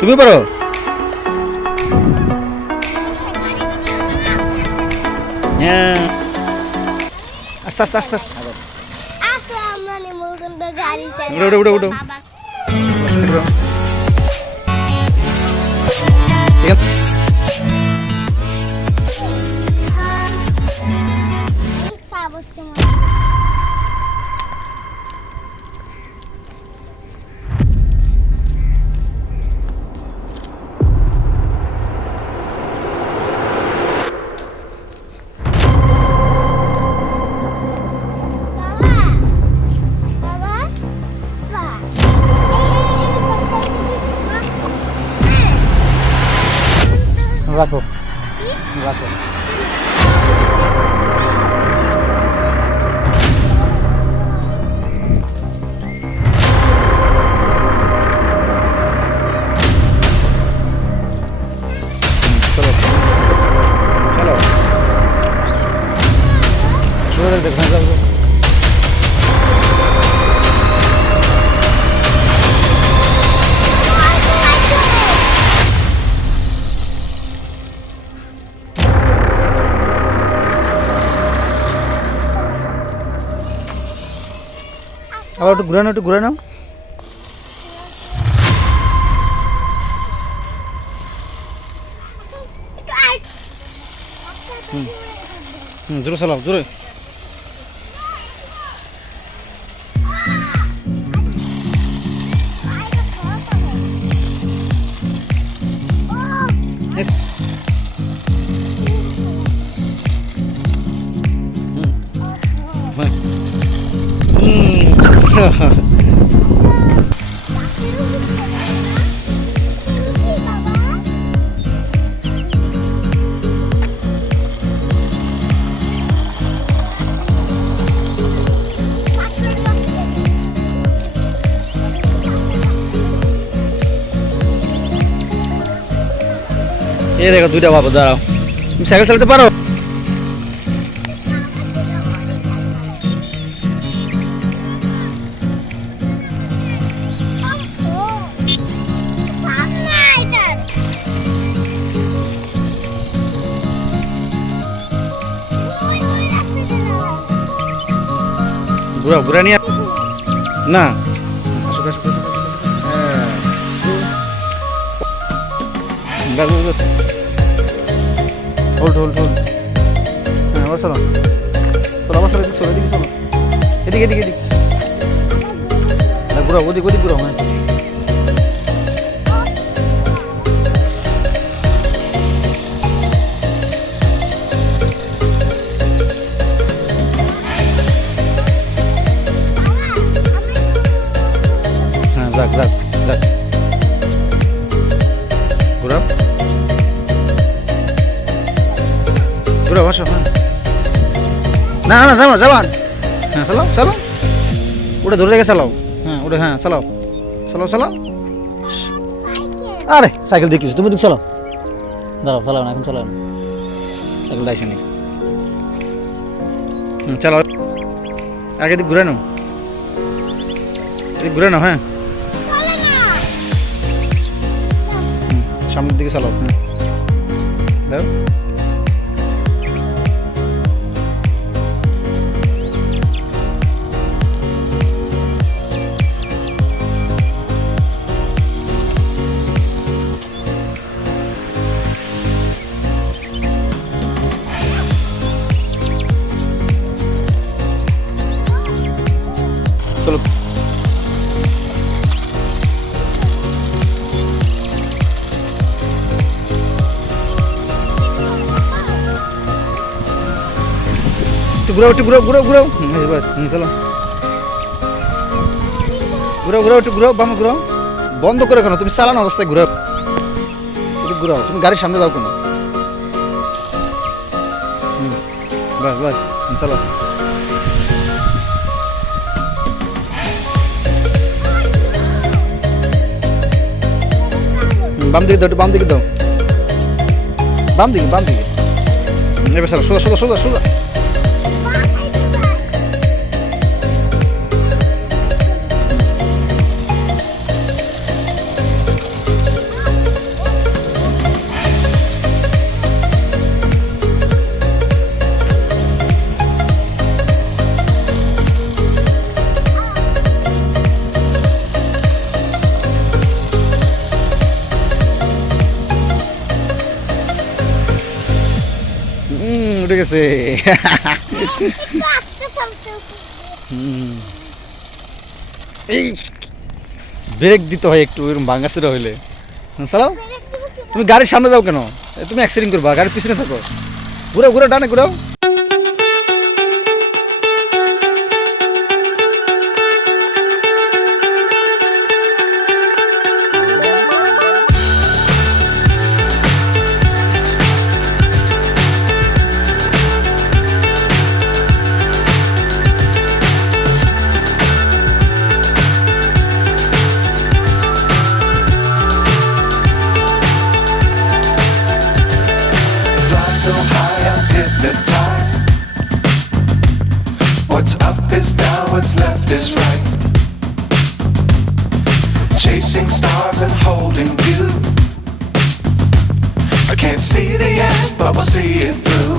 তুমি পারো? হ্যাঁ, আস্তে আস্তে আস্তে আস্তে উঠো উঠো উঠো উঠো। ঠিক আছে। রাখো রাখো। চলো চলো সোজা দেখো যাও। আবার একটু ঘুরে নাও, একটু ঘুরে নাও। জোরে চালাও, জোরে। এই দেখো দুইটা বাবা, দাঁড়াও। তুমি সাইকেল চালাতে পারো? ঘুরাও, ঘুরা নিয়ে না। আসো আসো। Hold hold hold. হ্যাঁ আবার চলো চলো, আবার চলো, এদিকে চলো, এদিকে চলো, এদিকে এদিকে এদিকে ঘুরাও, ওদিক ওদিক ঘুরাও। হ্যাঁ যাক যাক যাক, ঘুরাও ঘুরাও, আসো। হ্যাঁ না না যাবো যাবান। হ্যাঁ চালাও চালাও, ওটা ধরে রেখে চালাও। হ্যাঁ ওটা, হ্যাঁ চালাও চালাও চালাও। আরে সাইকেল দেখিস তুমি, তুমি চালাও। দাঁড়াও, চালাও না এখন, চালাও না, সাইকেল দাইছে নি। চালাও, আগে দিক ঘুরে নাও, এদিক ঘুরে নাও। হ্যাঁ সামনের দিকে চালাও। হ্যাঁ দাও। চলো ঘুরাও, একটু ঘুরাও ঘুরাও ঘুরাও। বাস চলো, ঘুরাও ঘুরাও, একটু ঘুরাও, বামে ঘুরাও। বন্ধ করে কেন? তুমি চালানো অবস্থায় ঘুরাও, একটু ঘুরাও। তুমি গাড়ির সামনে যাও কেন? বাস বাস চলো। বাম দিকে দাও, একটু বাম দিকে দাও, বাম দিকে বাম দিকে। এবার চলো, সোজা সোজা সোজা সোজা। উঠে গেছে। এই ব্রেক দিতে হয় একটু, এরকম ভাঙাচুরা হইলে। চালাও। তুমি গাড়ির সামনে যাও কেন? তুমি অ্যাক্সিডেন্ট করবা, গাড়ির পিছনে থাকো। ঘুরো ঘুরো, ডানে ঘুরো। So high I'm hypnotized. What's up is down, what's left is right. Chasing stars and holding you. I can't see the end, but we'll see it through.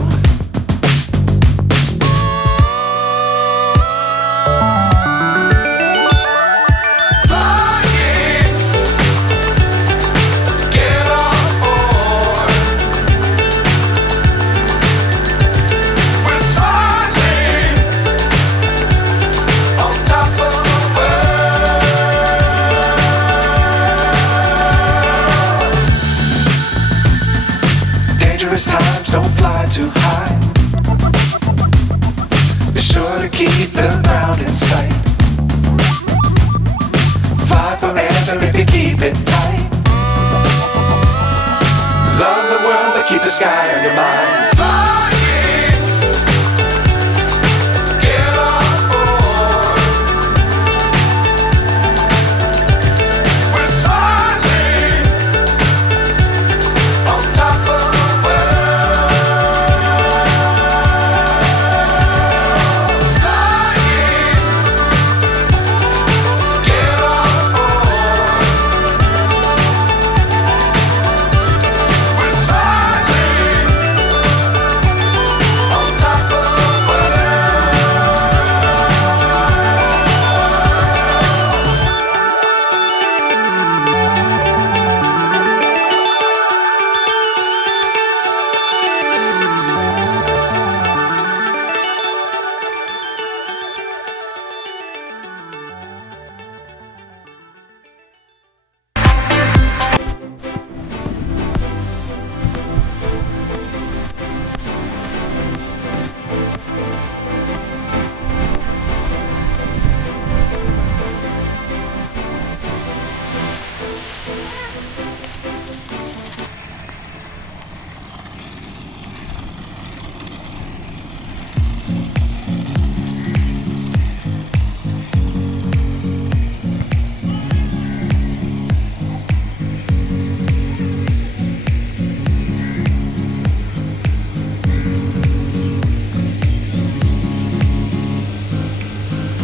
Times don't fly too high. Be sure to keep the ground in sight. Fly forever if you keep it tight. Love the world but keep the sky on your mind. Flying, get on board. We're soaring on top of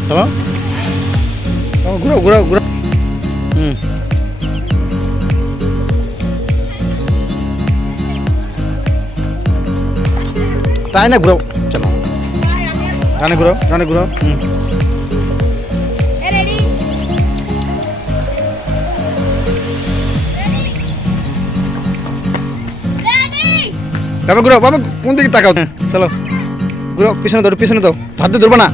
চলো। ঘুরো ঘুরো ঘুরো। তাই না, ঘুরো। চলো ডানে ঘুরো, ডানে ঘুরো। বাবা ঘুরো, বাবা কোন দিকে তাকাও? চলো ঘুরো, পিছনে ধরো, পিছনে দাও, হাত দিয়ে ধরবো না।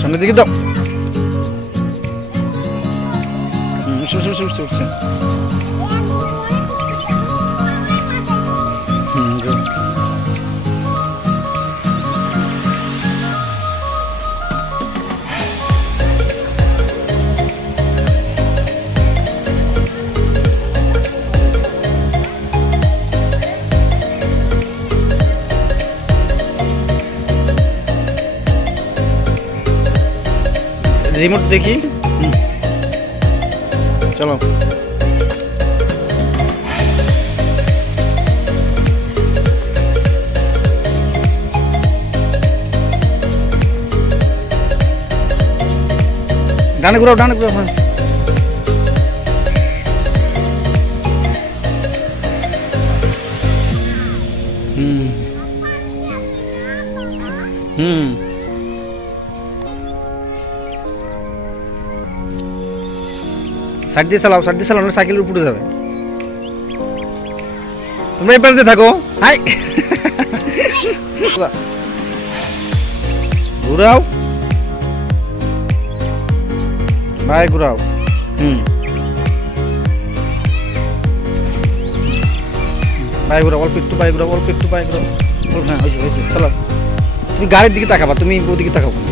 সামনের দিকে দাও। রিমোট দেখি। চলো ডানে ঘুরাও, ডানে ঘুরাও। হ্যাঁ সাইড দিয়ে চালাও, সাইড দিয়ে চালাও, সাইকেলের উপরে যাবে। তোমরা এই পাশ দিয়ে থাকো। হাই ঘুরাও ভাই, ঘুরাও। ভাই ঘুরাও, অল্প একটু ভাই ঘুরাও, অল্প একটু ভাই ঘুরাও। হ্যাঁ হয়েছে হয়েছে, চলো। তুমি গাড়ির দিকে তাকাবা, তুমি ওদিকে তাকাবো না।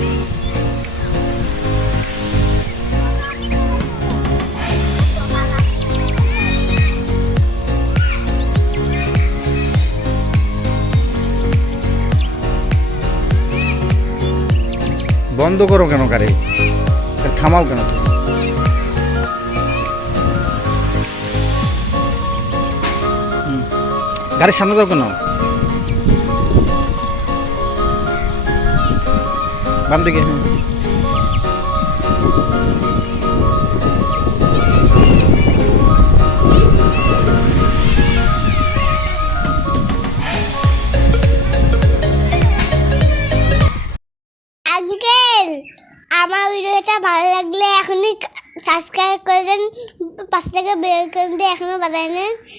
বন্ধ করো কেন গাড়ি? থামাও কেন তুমি? গাড়ির সামনে যাও কেন? বাম দিকে। হ্যাঁ আঙ্কেল, আমার ভিডিওটা ভালো লাগলে এখনই সাবস্ক্রাইব করে দেন, 5 টাকা বেল করে দিয়ে এখনো বাজায় নেন।